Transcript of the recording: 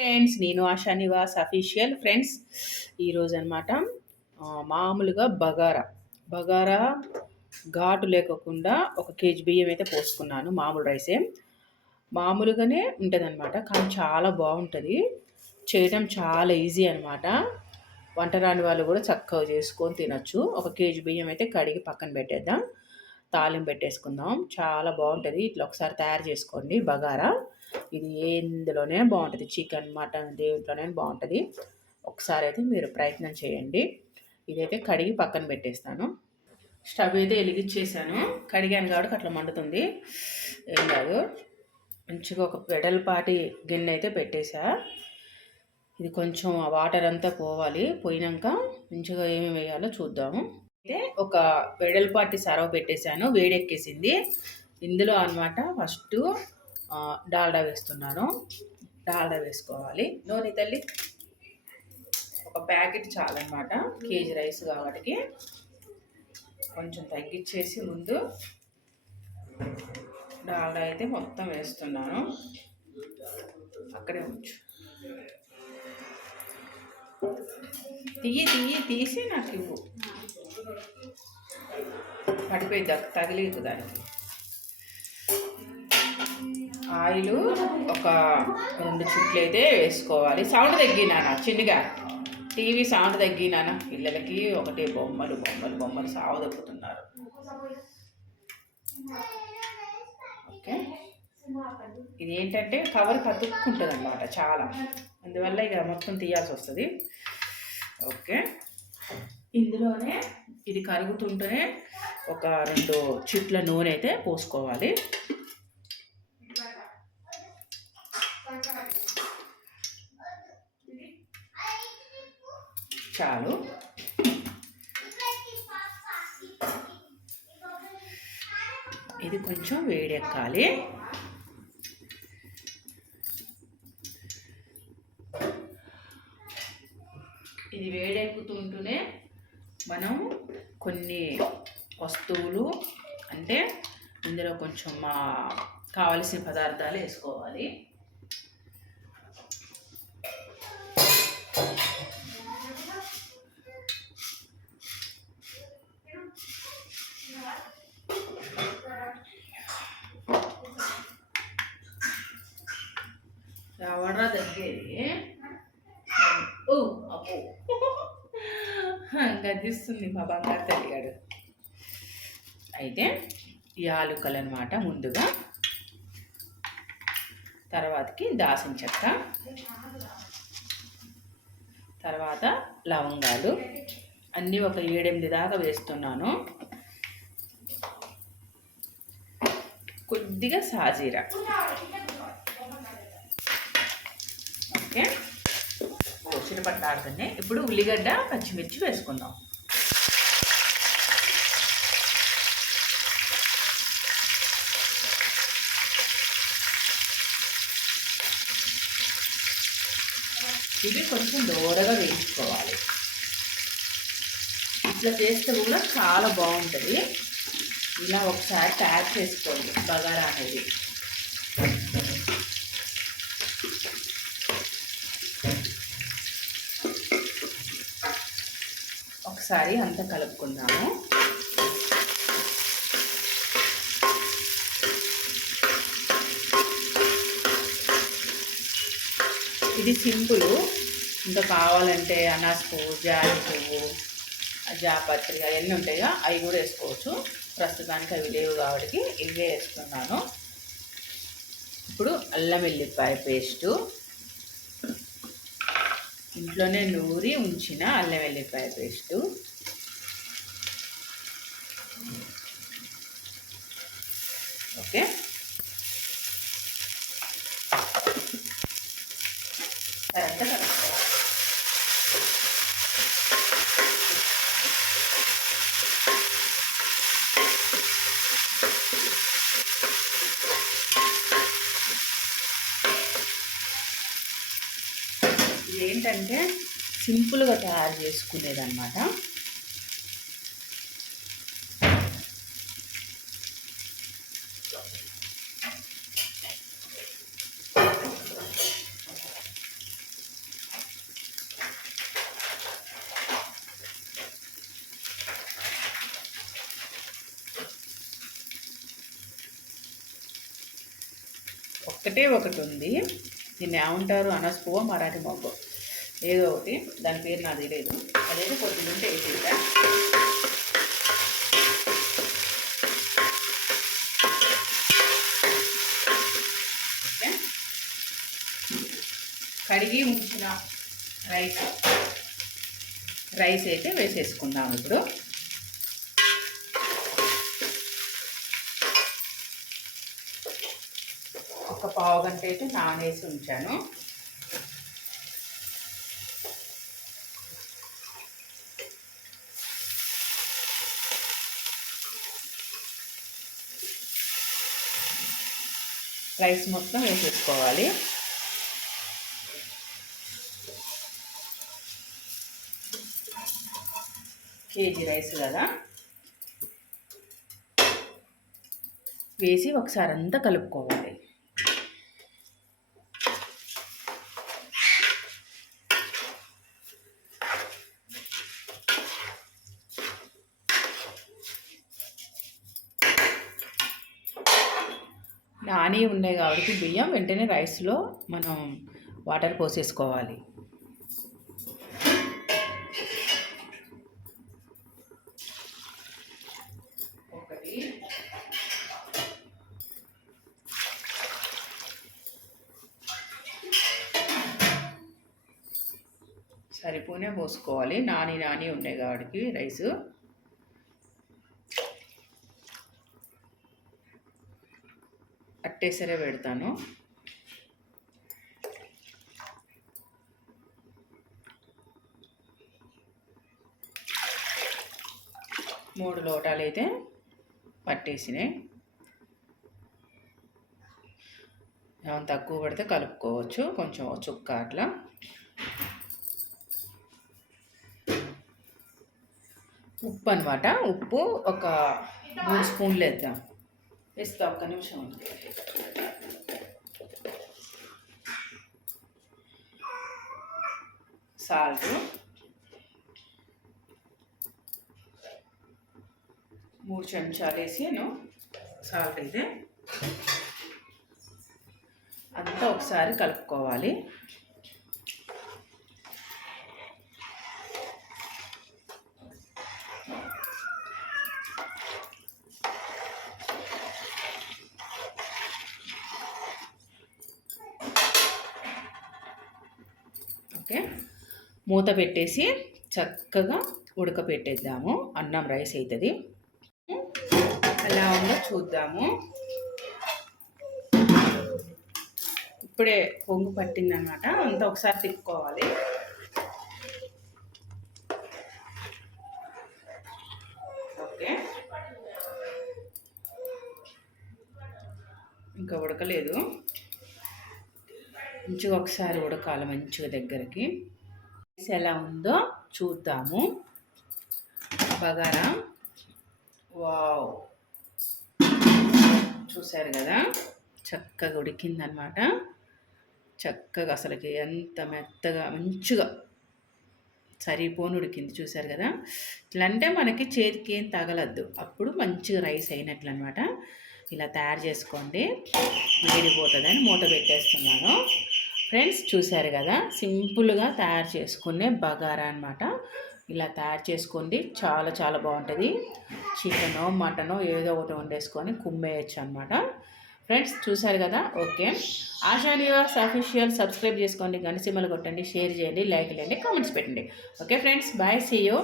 Friends నేను ASHA Nivas official friends ఈరోజు అనమాట మామూలుగా బగారా. బగారా ఘాటు లేకుండా ఒక కేజీ బియ్యం అయితే పోసుకున్నాను మామూలు రైసే. మామూలుగానే ఉంటుంది అనమాట కానీ చాలా బాగుంటుంది. చేయడం చాలా ఈజీ అనమాట వంట రాని వాళ్ళు కూడా చక్కగా చేసుకొని తినొచ్చు. ఒక కేజీ బియ్యం అయితే కడిగి పక్కన పెట్టేద్దాం. తాలింపు పెట్టేసుకుందాం. చాలా బాగుంటుంది. ఇట్లా ఒకసారి తయారు చేసుకోండి బగారా. ఇది ఎందులోనే బాగుంటుంది. చికెన్ మటన్ దేంట్లోనే బాగుంటుంది. ఒకసారి అయితే మీరు ప్రయత్నం చేయండి. ఇదైతే కడిగి పక్కన పెట్టేస్తాను. స్టవ్ అయితే వెలిగించేసాను. కడిగాను కాబట్టి అట్లా మండుతుంది. ఏం కాదు. మంచిగా ఒక వెడల్పాటి గిన్నె అయితే పెట్టేసా. ఇది కొంచెం ఆ వాటర్ అంతా పోవాలి. పోయినాక మంచిగా ఏమి వేయాలో చూద్దాము. అయితే ఒక వెడల్పాటి సరవ పెట్టేశాను వేడెక్కేసింది. ఇందులో అనమాట ఫస్ట్ డాల్డా వేస్తున్నాను. డాల్డా వేసుకోవాలి. నూనె తల్లి ఒక ప్యాకెట్ చాలన్నమాట. కేజీ రైస్ కాబట్టి కొంచెం తగ్గించేసి ముందు డాల్డా అయితే మొత్తం వేస్తున్నాను. అక్కడే ఉంచు. తీయి తీయి తీసి నాకు ఇవ్వు. పడిపోయి తగిలేదు దానికి. ఆయిల్ ఒక రెండు చుట్లు అయితే వేసుకోవాలి. సౌండ్ తగ్గినానా చిన్నగా. టీవీ సౌండ్ తగ్గినానా పిల్లలకి ఒకటి బొమ్మలు బొమ్మలు బొమ్మలు సాగు తప్పుతున్నారు ఓకే. ఇది ఏంటంటే కవర్ కతుక్కుంటుంది అనమాట చాలా. అందువల్ల ఇక మొత్తం తీయాల్సి వస్తుంది ఓకే. ఇందులోనే ఇది కరుగుతుంటేనే ఒక రెండు చిట్ల నూనె అయితే పోసుకోవాలి. చాలు ఇది కొంచెం వేడెక్కాలి. ఇది వేడెక్కుతుంటూనే మనం కొన్ని వస్తువులు అంటే ఇందులో కొంచెం మా కావలసిన పదార్థాలు వేసుకోవాలి. గద్దిస్తుంది మా బంగారు తల్లిగాడు అయితే యాలుకలు అనమాట ముందుగా. తర్వాతకి దాసిన చెక్క. తర్వాత లవంగాలు. అన్నీ ఒక ఏడెనిమిది దాకా వేస్తున్నాను. కొద్దిగా సాజీరా. ఓకే? చిరపట్లాడుతుంది ఇప్పుడు ఉల్లిగడ్డ పచ్చిమిర్చి వేసుకుందాం. ఇవి కొంచెం దూరగా వేయించుకోవాలి. ఇట్లా చేస్తే కూడా చాలా బాగుంటుంది. ఇలా ఒకసారి తయారు చేసుకోండి బగారా అనేది. ఒకసారి అంతా కలుపుకుందాము. ఇది సింపుల్. ఇంకా కావాలంటే అనాస్ పువ్వు జాలి పువ్వు జాపత్రి అవన్నీ ఉంటాయిగా. అవి కూడా వేసుకోవచ్చు. ప్రస్తుతానికి అవి లేవు కాబట్టి ఇవే వేసుకున్నాను. ఇప్పుడు అల్లం వెల్లిపాయ పేస్టు. ఇంట్లోనే నూరి ఉంచిన అల్లం వెల్లిపాయ పేస్టు. ఓకే. ఏంటంటే సింపుల్గా తయారు చేసుకునేదన్నమాట. ఒకటే ఒకటి ఉంది దీన్ని ఏమంటారు? అనస్పువ మరాఠీ మొగ్గు ఏదో ఒకటి దాని పేరు నాకు తెలియదు అదైతే కొద్దిగా ఉంటే వేసేదా కడిగి ఉంచిన రైస్ రైస్ అయితే వేసేసుకుందాం ఇప్పుడు. ఒక పావు గంట అయితే నానేసి ఉంచాను. రైస్ మొత్తం వేసేసుకోవాలి. కేజీ రైస్ కదా. వేసి ఒకసారి అంతా కలుపుకోవాలి. నాని ఉన్నాయి కాబట్టి బియ్యం వెంటనే రైస్లో మనం వాటర్ పోసేసుకోవాలి. ఒకటి. సరిపోనే పోసుకోవాలి. నాని నాని ఉండే కాబట్టి రైసు అట్టేసరే పెడతాను. మూడు లోటాలు అయితే పట్టేసినాయి. ఏమైనా తక్కువ పడితే కలుపుకోవచ్చు కొంచెం చుక్క అట్లా. ఉప్పు అనమాట ఉప్పు ఒక మూడు స్పూన్లు వేద్దాం. ఇస్తా ఒక్క నిమిషం ఉంది సాల్ట్. మూడు చెంచాలు వేసాను సాల్ట్ అయితే అంతా ఒకసారి కలుపుకోవాలి ఓకే మూత పెట్టేసి చక్కగా ఉడకపెట్టేద్దాము. అన్నం రైస్ అవుతుంది ఎలా ఉందో చూద్దాము. ఇప్పుడే పొంగు పట్టిందనమాట. అంతా ఒకసారి తిప్పుకోవాలి. ఓకే. ఇంకా ఉడకలేదు. మంచిగా ఒకసారి ఉడకాలి మంచిగా దగ్గరికి. ఎలా ఉందో చూద్దాము. బగారా. వావ్. చూశారు కదా? చక్కగా ఉడికిందనమాట. చక్కగా అసలుకి ఎంత మెత్తగా మంచిగా సరిపోని ఉడికింది. చూశారు కదా? ఇట్లంటే అంటే మనకి చేతికి ఏం తగలద్దు. అప్పుడు మంచిగా రైస్ అయినట్లు అనమాట ఇలా తయారు చేసుకోండి. వేడిపోతుందని మూత పెట్టేస్తున్నాను. ఫ్రెండ్స్ చూశారు కదా సింపుల్గా తయారు చేసుకునే బగారా అనమాట ఇలా తయారు చేసుకోండి చాలా చాలా బాగుంటుంది. చికెనో మటనో ఏదో ఒకటి వండేసుకొని కుమ్మేయచ్చు అనమాట ఫ్రెండ్స్ చూశారు కదా okay. Asha Nivas official subscribe చేసుకోండి గంట కొట్టండి షేర్ చేయండి లైక్ చేయండి కామెంట్స్ పెట్టండి. Okay friends bye see you.